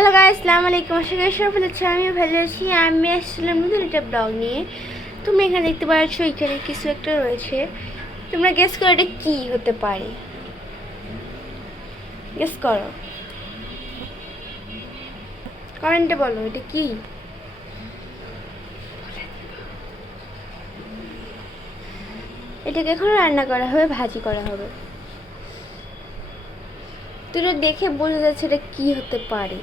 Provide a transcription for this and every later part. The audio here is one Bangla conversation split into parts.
হ্যালো গাইস, আসসালামু আলাইকুম। আশা করি সবাই ভালো আছো। আমিও ভালো আছি। আমি আসছিলাম নতুন একটা ব্লগ নিয়ে। তুমি এখানে দেখতে পাচ্ছ, এখানে কিছু একটা রয়েছে। তোমরা গেস করো এটা কি হতে পারে। গেস করো, কমেন্টে বলো এটা কি। এটাকে এখন রান্না করা হবে, ভাজি করা হবে। তো দেখে বোঝা যাচ্ছে এটা কি হতে পারে।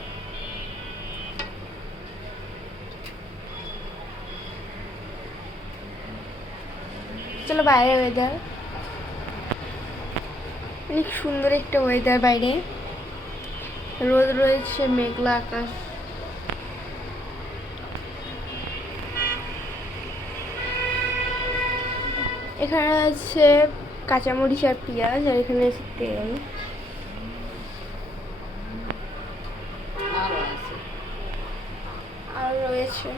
চলো, বাইরে ওয়েদার অনেক সুন্দর একটা ওয়েদার। বাইরে রোদ রয়েছে, মেঘলা আকাশ। এখানে আছে কাঁচামরিচ আর পেঁয়াজ, আর এখানে আছে তেল। আর রয়েছে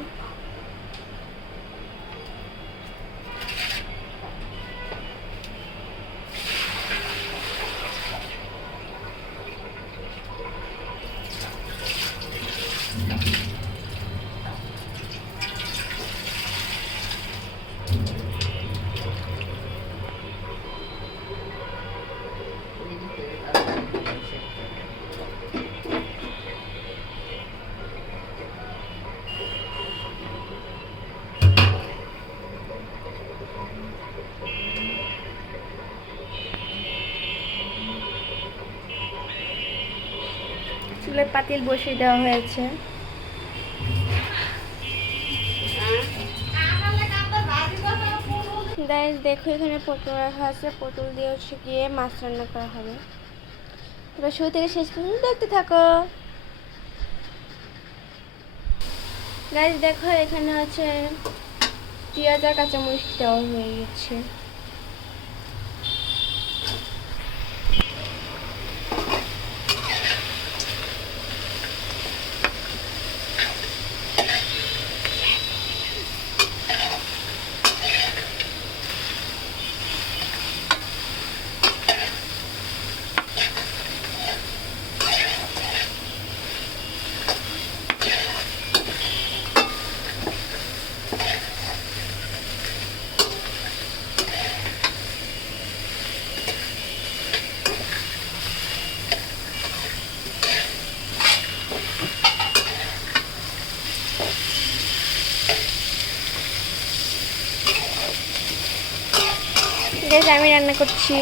চুলের পাতিল বসিয়ে দেওয়া হয়েছে। গাইস দেখো, এখানে পটল রাখা আছে। পটল দিয়ে হচ্ছে গিয়ে মাছ রান্না করা হবে। এবার শুরু থেকে শেষ পর্যন্ত দেখতে থাকো। গাইস দেখো, এখানে হচ্ছে পেঁয়াজ আর কাঁচামরিচ দেওয়া হয়ে গেছে। গাইস আমি রান্না করছি।